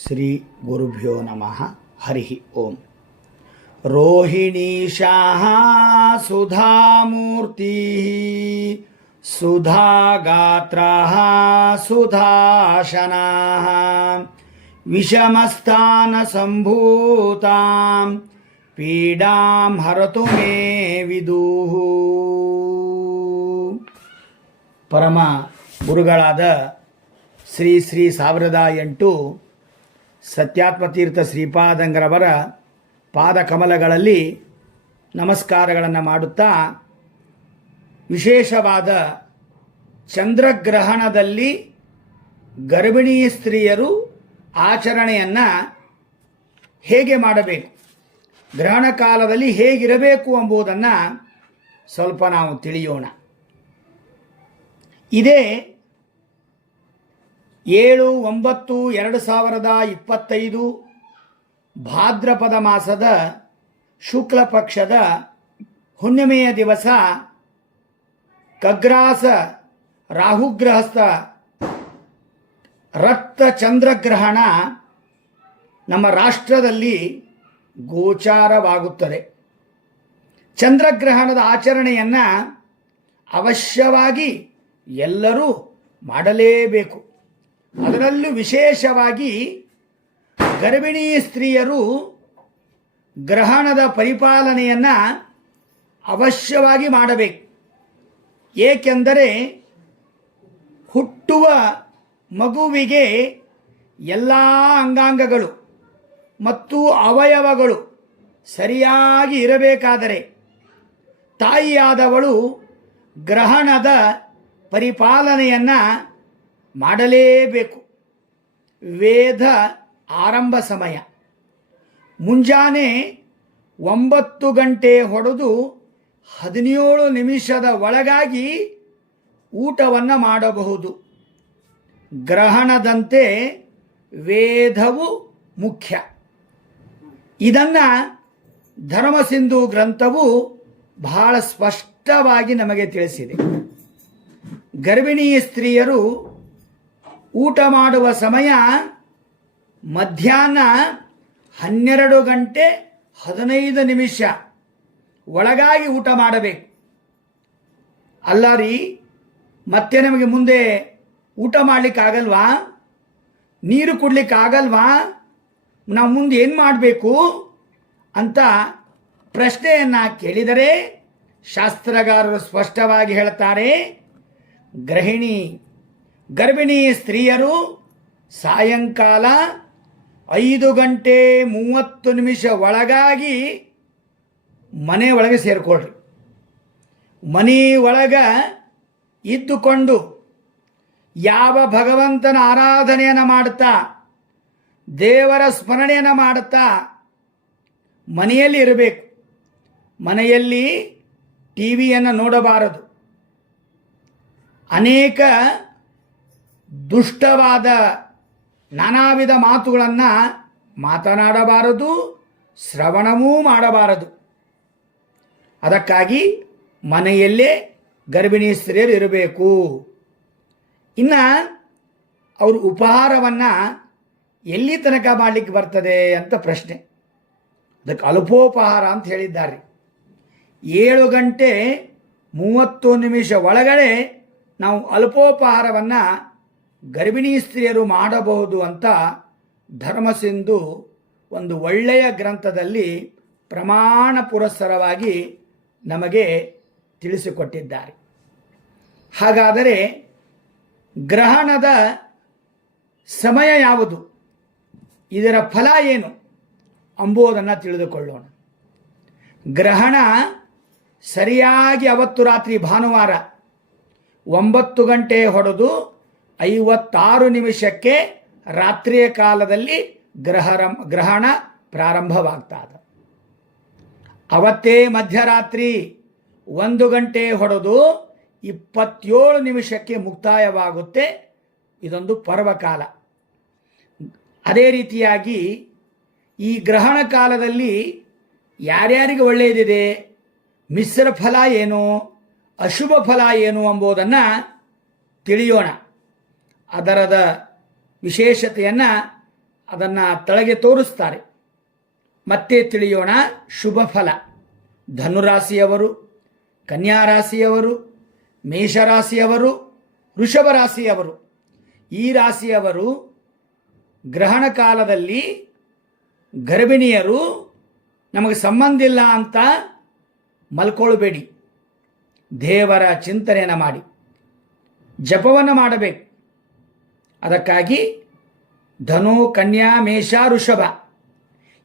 ಶ್ರೀ ಗುರುಭ್ಯೋ ನಮಃ. ಹರಿ ಓಂ. ರೋಹಿಣೀಶಾಃ ಸುಧಾಮೂರ್ತಿ ಸುಧಾಗಾತ್ರಃ ಸುಧಾಶನಾಃ ವಿಷಮಸ್ಥಾನ ಸಂಭೂತಾಂ ಪೀಡಾಂ ಹರತು ಮೇ ವಿದುಃ. ಪರಮ ಗುರುಗಳಾದ ಶ್ರೀ ಶ್ರೀ 1008 ಸತ್ಯಾತ್ಮತೀರ್ಥ ಶ್ರೀಪಾದಂಗರವರ ಪಾದಕಮಲಗಳಲ್ಲಿ ನಮಸ್ಕಾರಗಳನ್ನು ಮಾಡುತ್ತಾ, ವಿಶೇಷವಾದ ಚಂದ್ರಗ್ರಹಣದಲ್ಲಿ ಗರ್ಭಿಣಿ ಸ್ತ್ರೀಯರು ಆಚರಣೆಯನ್ನು ಹೇಗೆ ಮಾಡಬೇಕು, ಗ್ರಹಣ ಕಾಲದಲ್ಲಿ ಹೇಗಿರಬೇಕು ಎಂಬುದನ್ನು ಸ್ವಲ್ಪ ನಾವು ತಿಳಿಯೋಣ. ಇದೇ 7-9-2025 ಭಾದ್ರಪದ ಮಾಸದ ಶುಕ್ಲ ಪಕ್ಷದ ಹುಣ್ಣಿಮೆಯ ದಿವಸ ಖಗ್ರಾಸ ರಾಹುಗ್ರಹಸ್ಥ ರಕ್ತ ಚಂದ್ರಗ್ರಹಣ ನಮ್ಮ ರಾಷ್ಟ್ರದಲ್ಲಿ ಗೋಚಾರವಾಗುತ್ತದೆ. ಚಂದ್ರಗ್ರಹಣದ ಆಚರಣೆಯನ್ನು ಅವಶ್ಯವಾಗಿ ಎಲ್ಲರೂ ಮಾಡಲೇಬೇಕು. ಅದರಲ್ಲೂ ವಿಶೇಷವಾಗಿ ಗರ್ಭಿಣಿ ಸ್ತ್ರೀಯರು ಗ್ರಹಣದ ಪರಿಪಾಲನೆಯನ್ನು ಅವಶ್ಯವಾಗಿ ಮಾಡಬೇಕು. ಏಕೆಂದರೆ ಹುಟ್ಟುವ ಮಗುವಿಗೆ ಎಲ್ಲ ಅಂಗಾಂಗಗಳು ಮತ್ತು ಅವಯವಗಳು ಸರಿಯಾಗಿ ಇರಬೇಕಾದರೆ ತಾಯಿಯಾದವಳು ಗ್ರಹಣದ ಪರಿಪಾಲನೆಯನ್ನು ಮಾಡಲೇಬೇಕು. ವೇದ ಆರಂಭ ಸಮಯ ಮುಂಜಾನೆ 9 ಗಂಟೆ ಹೊಡೆದು 17 ನಿಮಿಷದ ಒಳಗಾಗಿ ಊಟವನ್ನು ಮಾಡಬಹುದು. ಗ್ರಹಣದಂತೆ ವೇದವು ಮುಖ್ಯ. ಇದನ್ನು ಧರ್ಮಸಿಂಧು ಗ್ರಂಥವು ಬಹಳ ಸ್ಪಷ್ಟವಾಗಿ ನಮಗೆ ತಿಳಿಸಿದೆ. ಗರ್ಭಿಣಿ ಸ್ತ್ರೀಯರು ಊಟ ಮಾಡುವ ಸಮಯ ಮಧ್ಯಾಹ್ನ 12 ಗಂಟೆ 15 ನಿಮಿಷ ಒಳಗಾಗಿ ಊಟ ಮಾಡಬೇಕು. ಅಲ್ಲ ರೀ, ಮತ್ತೆ ನಮಗೆ ಮುಂದೆ ಊಟ ಮಾಡಲಿಕ್ಕಾಗಲ್ವಾ, ನೀರು ಕುಡ್ಲಿಕ್ಕಾಗಲ್ವಾ, ನಾವು ಮುಂದೆ ಏನು ಮಾಡಬೇಕು ಅಂತ ಪ್ರಶ್ನೆಯನ್ನು ಕೇಳಿದರೆ ಶಾಸ್ತ್ರಗಾರರು ಸ್ಪಷ್ಟವಾಗಿ ಹೇಳ್ತಾರೆ, ಗರ್ಭಿಣಿ ಸ್ತ್ರೀಯರು ಸಾಯಂಕಾಲ 5 ಗಂಟೆ 30 ನಿಮಿಷ ಒಳಗಾಗಿ ಮನೆ ಒಳಗೆ ಸೇರಿಕೊಳ್ಳ್ರಿ. ಮನೆ ಒಳಗೆ ಇದ್ದುಕೊಂಡು ಯಾವ ಭಗವಂತನ ಆರಾಧನೆಯನ್ನು ಮಾಡುತ್ತಾ ದೇವರ ಸ್ಮರಣೆಯನ್ನು ಮಾಡುತ್ತಾ ಮನೆಯಲ್ಲಿ ಇರಬೇಕು. ಮನೆಯಲ್ಲಿ ಟಿವಿಯನ್ನು ನೋಡಬಾರದು. ಅನೇಕ ದುಷ್ಟವಾದ ನಾನಾ ವಿಧ ಮಾತುಗಳನ್ನು ಮಾತನಾಡಬಾರದು, ಶ್ರವಣವೂ ಮಾಡಬಾರದು. ಅದಕ್ಕಾಗಿ ಮನೆಯಲ್ಲೇ ಗರ್ಭಿಣಿ ಸ್ತ್ರೀಯರು ಇರಬೇಕು. ಇನ್ನು ಅವರು ಉಪಹಾರವನ್ನು ಎಲ್ಲಿ ತನಕ ಮಾಡಲಿಕ್ಕೆ ಬರ್ತದೆ ಅಂತ ಪ್ರಶ್ನೆ. ಅದಕ್ಕೆ ಅಲ್ಪೋಪಹಾರ ಅಂತ ಹೇಳಿದ್ದಾರೆ. 7 ಗಂಟೆ 30 ನಿಮಿಷ ಒಳಗಡೆ ನಾವು ಅಲ್ಪೋಪಹಾರವನ್ನು ಗರ್ಭಿಣಿ ಸ್ತ್ರೀಯರು ಮಾಡಬಹುದು ಅಂತ ಧರ್ಮಸಿಂಧು ಒಂದು ಒಳ್ಳೆಯ ಗ್ರಂಥದಲ್ಲಿ ಪ್ರಮಾಣ ಪುರಸ್ಸರವಾಗಿ ನಮಗೆ ತಿಳಿಸಿಕೊಟ್ಟಿದ್ದಾರೆ. ಹಾಗಾದರೆ ಗ್ರಹಣದ ಸಮಯ ಯಾವುದು, ಇದರ ಫಲ ಏನು ಎಂಬುದನ್ನು ತಿಳಿದುಕೊಳ್ಳೋಣ. ಗ್ರಹಣ ಸರಿಯಾಗಿ ಅವತ್ತು ರಾತ್ರಿ ಭಾನುವಾರ 9 ಗಂಟೆ ಹೊಡೆದು 56 ನಿಮಿಷಕ್ಕೆ ರಾತ್ರಿಯ ಕಾಲದಲ್ಲಿ ಗ್ರಹಣ ಪ್ರಾರಂಭವಾಗ್ತದೆ. ಅವತ್ತೇ ಮಧ್ಯರಾತ್ರಿ 1 ಗಂಟೆ ಹೊಡೆದು 27 ನಿಮಿಷಕ್ಕೆ ಮುಕ್ತಾಯವಾಗುತ್ತೆ. ಇದೊಂದು ಪರ್ವಕಾಲ. ಅದೇ ರೀತಿಯಾಗಿ ಈ ಗ್ರಹಣ ಕಾಲದಲ್ಲಿ ಯಾರ್ಯಾರಿಗೆ ಒಳ್ಳೆಯದಿದೆ, ಮಿಶ್ರ ಫಲ ಏನು, ಅಶುಭ ಫಲ ಏನು ಎಂಬುದನ್ನು ತಿಳಿಯೋಣ. ಅದರದ ವಿಶೇಷತೆಯನ್ನು ಅದನ್ನು ತಳಗೆ ತೋರಿಸ್ತಾರೆ. ಮತ್ತೆ ತಿಳಿಯೋಣ ಶುಭ ಫಲ. ಧನುರಾಶಿಯವರು, ಕನ್ಯಾ ರಾಶಿಯವರು, ಮೇಷರಾಶಿಯವರು, ವೃಷಭ ರಾಶಿಯವರು, ಈ ರಾಶಿಯವರು ಗ್ರಹಣ ಕಾಲದಲ್ಲಿ ಗರ್ಭಿಣಿಯರು ನಮಗೆ ಸಂಬಂಧ ಇಲ್ಲ ಅಂತ ಮಲ್ಕೊಳ್ಬೇಡಿ. ದೇವರ ಚಿಂತನೆಯನ್ನು ಮಾಡಿ ಜಪವನ್ನು ಮಾಡಬೇಕು. ಅದಕ್ಕಾಗಿ ಧನು, ಕನ್ಯಾ, ಮೇಷ, ವೃಷಭ.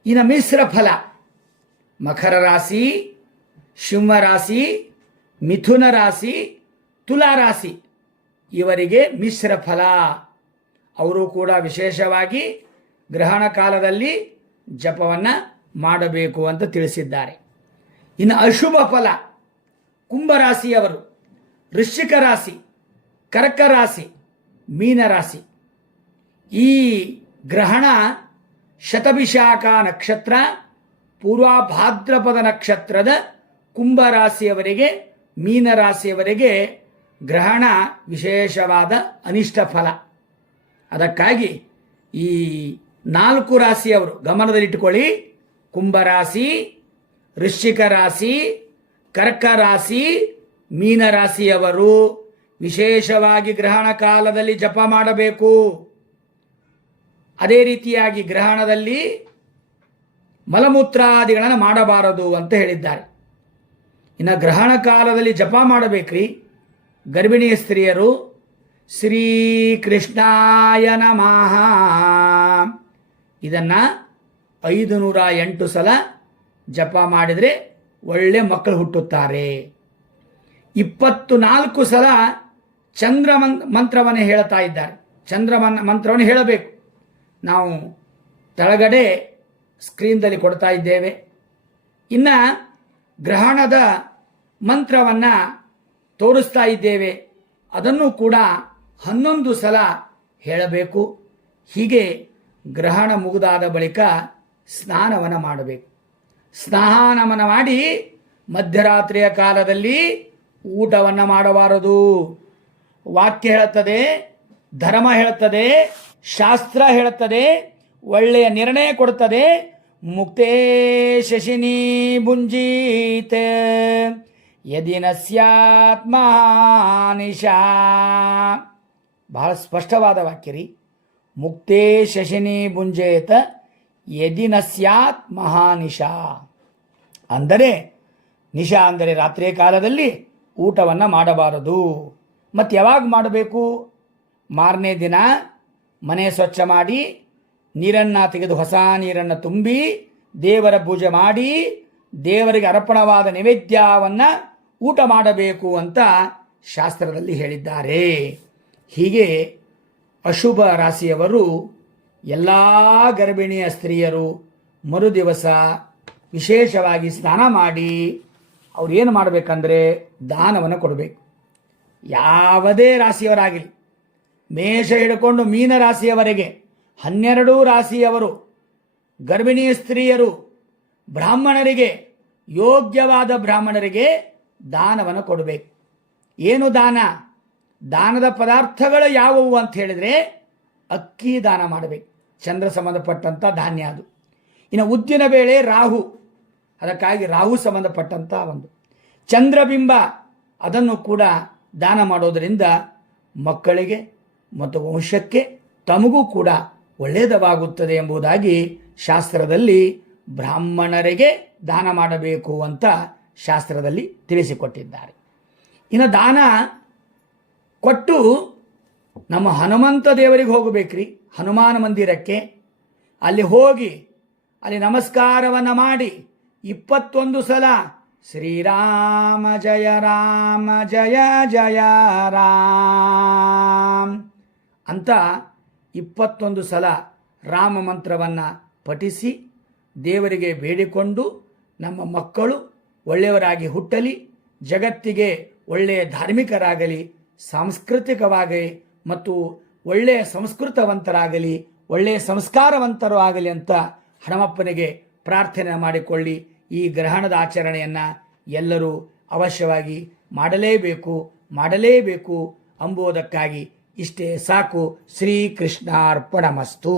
ಇನ್ನು ಮಿಶ್ರ ಫಲ ಮಕರ ರಾಶಿ, ಸಿಂಹ ರಾಶಿ, ಮಿಥುನ ರಾಶಿ, ತುಲಾ ರಾಶಿ ಇವರಿಗೆ ಮಿಶ್ರ ಫಲ. ಅವರು ಕೂಡ ವಿಶೇಷವಾಗಿ ಗ್ರಹಣ ಕಾಲದಲ್ಲಿ ಜಪವನ್ನು ಮಾಡಬೇಕು ಅಂತ ತಿಳಿಸಿದ್ದಾರೆ. ಇನ್ನು ಅಶುಭ ಫಲ ಕುಂಭರಾಶಿಯವರು, ವೃಶ್ಚಿಕ ರಾಶಿ, ಕರ್ಕ ರಾಶಿ, ಮೀನರಾಶಿ. ಈ ಗ್ರಹಣ ಶತಭಿಷಾಖ ನಕ್ಷತ್ರ, ಪೂರ್ವ ಭಾದ್ರಪದ ನಕ್ಷತ್ರದ ಕುಂಭರಾಶಿಯವರಿಗೆ, ಮೀನರಾಶಿಯವರಿಗೆ ಗ್ರಹಣ ವಿಶೇಷವಾದ ಅನಿಷ್ಟ ಫಲ. ಅದಕ್ಕಾಗಿ ಈ 4 ರಾಶಿಯವರು ಗಮನದಲ್ಲಿಟ್ಟುಕೊಳ್ಳಿ. ಕುಂಭರಾಶಿ, ವೃಶ್ಚಿಕ ರಾಶಿ, ಕರ್ಕ ರಾಶಿ, ಮೀನರಾಶಿಯವರು ವಿಶೇಷವಾಗಿ ಗ್ರಹಣ ಕಾಲದಲ್ಲಿ ಜಪ ಮಾಡಬೇಕು. ಅದೇ ರೀತಿಯಾಗಿ ಗ್ರಹಣದಲ್ಲಿ ಮಲಮೂತ್ರಾದಿಗಳನ್ನು ಮಾಡಬಾರದು ಅಂತ ಹೇಳಿದ್ದಾರೆ. ಇನ್ನು ಗ್ರಹಣ ಕಾಲದಲ್ಲಿ ಜಪ ಮಾಡಬೇಕ್ರಿ ಗರ್ಭಿಣಿ ಸ್ತ್ರೀಯರು. ಶ್ರೀಕೃಷ್ಣಾಯ ನಮಃ ಇದನ್ನು 508 ಸಲ ಜಪ ಮಾಡಿದರೆ ಒಳ್ಳೆ ಮಕ್ಕಳು ಹುಟ್ಟುತ್ತಾರೆ. 24 ಸಲ ಚಂದ್ರ ಮಂತ್ರವನ್ನು ಹೇಳ್ತಾ ಇದ್ದಾರೆ. ಚಂದ್ರ ಮಂತ್ರವನ್ನು ಹೇಳಬೇಕು. ನಾವು ಕೆಳಗಡೆ ಸ್ಕ್ರೀನ್ದಲ್ಲಿ ಕೊಡ್ತಾ ಇದ್ದೇವೆ. ಇನ್ನು ಗ್ರಹಣದ ಮಂತ್ರವನ್ನು ತೋರಿಸ್ತಾ ಇದ್ದೇವೆ. ಅದನ್ನು ಕೂಡ 11 ಸಲ ಹೇಳಬೇಕು. ಹೀಗೆ ಗ್ರಹಣ ಮುಗಿದಾದ ಬಳಿಕ ಸ್ನಾನವನ್ನು ಮಾಡಬೇಕು. ಸ್ನಾನವನ್ನು ಮಾಡಿ ಮಧ್ಯರಾತ್ರಿಯ ಕಾಲದಲ್ಲಿ ಊಟವನ್ನು ಮಾಡಬಾರದು. ವಾಕ್ಯ ಹೇಳುತ್ತದೆ, ಧರ್ಮ ಹೇಳುತ್ತದೆ, ಶಾಸ್ತ್ರ ಹೇಳುತ್ತದೆ, ಒಳ್ಳೆಯ ನಿರ್ಣಯ ಕೊಡುತ್ತದೆ. ಮುಕ್ತೇ ಶಶಿನಿ ಭುಂಜೀತ್ ಯದಿ ನ ಸ್ಯಾತ್ ಮಹಾನಿಶಾ. ಬಹಳ ಸ್ಪಷ್ಟವಾದ ವಾಕ್ಯ ರೀ. ಮುಕ್ತೇ ಶಶಿನಿ ಭುಂಜೇತ ಯದಿ ನ ಸ್ಯಾತ್ ಮಹಾನಿಶಾ. ಅಂದರೆ ನಿಶಾ ಅಂದರೆ ರಾತ್ರಿಯ ಕಾಲದಲ್ಲಿ ಊಟವನ್ನು ಮಾಡಬಾರದು. ಮತ್ತು ಯಾವಾಗ ಮಾಡಬೇಕು? ಮಾರನೇ ದಿನ ಮನೆ ಸ್ವಚ್ಛ ಮಾಡಿ ನೀರನ್ನು ತೆಗೆದು ಹೊಸ ನೀರನ್ನು ತುಂಬಿ ದೇವರ ಪೂಜೆ ಮಾಡಿ ದೇವರಿಗೆ ಅರ್ಪಣವಾದ ನೈವೇದ್ಯವನ್ನು ಊಟ ಮಾಡಬೇಕು ಅಂತ ಶಾಸ್ತ್ರದಲ್ಲಿ ಹೇಳಿದ್ದಾರೆ. ಹೀಗೆ ಅಶುಭ ರಾಶಿಯವರು ಎಲ್ಲ ಗರ್ಭಿಣಿಯ ಸ್ತ್ರೀಯರು ಮರುದಿವಸ ವಿಶೇಷವಾಗಿ ಸ್ನಾನ ಮಾಡಿ ಅವ್ರು ಏನು ಮಾಡಬೇಕಂದ್ರೆ ದಾನವನ್ನು ಕೊಡಬೇಕು. ಯಾವುದೇ ರಾಶಿಯವರಾಗಲಿ, ಮೇಷ ಹಿಡ್ಕೊಂಡು ಮೀನ ರಾಶಿಯವರೆಗೆ 12 ರಾಶಿಯವರು ಗರ್ಭಿಣಿ ಸ್ತ್ರೀಯರು ಬ್ರಾಹ್ಮಣರಿಗೆ, ಯೋಗ್ಯವಾದ ಬ್ರಾಹ್ಮಣರಿಗೆ ದಾನವನ್ನು ಕೊಡಬೇಕು. ಏನು ದಾನ? ದಾನದ ಪದಾರ್ಥಗಳು ಯಾವುವು ಅಂತ ಹೇಳಿದರೆ ಅಕ್ಕಿ ದಾನ ಮಾಡಬೇಕು. ಚಂದ್ರ ಸಂಬಂಧಪಟ್ಟಂಥ ಧಾನ್ಯ ಅದು. ಇನ್ನು ಉದ್ದಿನ ಬೇಳೆ, ರಾಹು, ಅದಕ್ಕಾಗಿ ರಾಹು ಸಂಬಂಧಪಟ್ಟಂಥ ಒಂದು ಚಂದ್ರಬಿಂಬ, ಅದನ್ನು ಕೂಡ ದಾನ ಮಾಡೋದರಿಂದ ಮಕ್ಕಳಿಗೆ ಮತ್ತು ವಂಶಕ್ಕೆ ತಮಗೂ ಕೂಡ ಒಳ್ಳೆಯದವಾಗುತ್ತದೆ ಎಂಬುದಾಗಿ ಶಾಸ್ತ್ರದಲ್ಲಿ ಬ್ರಾಹ್ಮಣರಿಗೆ ದಾನ ಮಾಡಬೇಕು ಅಂತ ಶಾಸ್ತ್ರದಲ್ಲಿ ತಿಳಿಸಿಕೊಟ್ಟಿದ್ದಾರೆ. ಇನ್ನು ದಾನ ಕೊಟ್ಟು ನಮ್ಮ ಹನುಮಂತ ದೇವರಿಗೆ ಹೋಗಬೇಕ್ರಿ, ಹನುಮಾನ ಮಂದಿರಕ್ಕೆ. ಅಲ್ಲಿ ಹೋಗಿ ಅಲ್ಲಿ ನಮಸ್ಕಾರವನ್ನು ಮಾಡಿ 21 ಸಲ ಶ್ರೀರಾಮ ಜಯ ರಾಮ ಜಯ ಜಯ ರಾಮ್ ಅಂತ 21 ಸಲ ರಾಮ ಮಂತ್ರವನ್ನು ಪಠಿಸಿ ದೇವರಿಗೆ ಬೇಡಿಕೊಂಡು ನಮ್ಮ ಮಕ್ಕಳು ಒಳ್ಳೆಯವರಾಗಿ ಹುಟ್ಟಲಿ, ಜಗತ್ತಿಗೆ ಒಳ್ಳೆಯ ಧಾರ್ಮಿಕರಾಗಲಿ, ಸಾಂಸ್ಕೃತಿಕವಾಗಿ ಮತ್ತು ಒಳ್ಳೆಯ ಸಂಸ್ಕೃತವಂತರಾಗಲಿ, ಒಳ್ಳೆಯ ಸಂಸ್ಕಾರವಂತರು ಆಗಲಿ ಅಂತ ಹನುಮಪ್ಪನಿಗೆ ಪ್ರಾರ್ಥನೆ ಮಾಡಿಕೊಳ್ಳಿ. ಈ ಗ್ರಹಣದ ಆಚರಣೆಯನ್ನು ಎಲ್ಲರೂ ಅವಶ್ಯವಾಗಿ ಮಾಡಲೇಬೇಕು ಎಂಬುದಕ್ಕಾಗಿ ಇಷ್ಟೇ ಸಾಕು. ಶ್ರೀಕೃಷ್ಣಾರ್ಪಣಮಸ್ತು.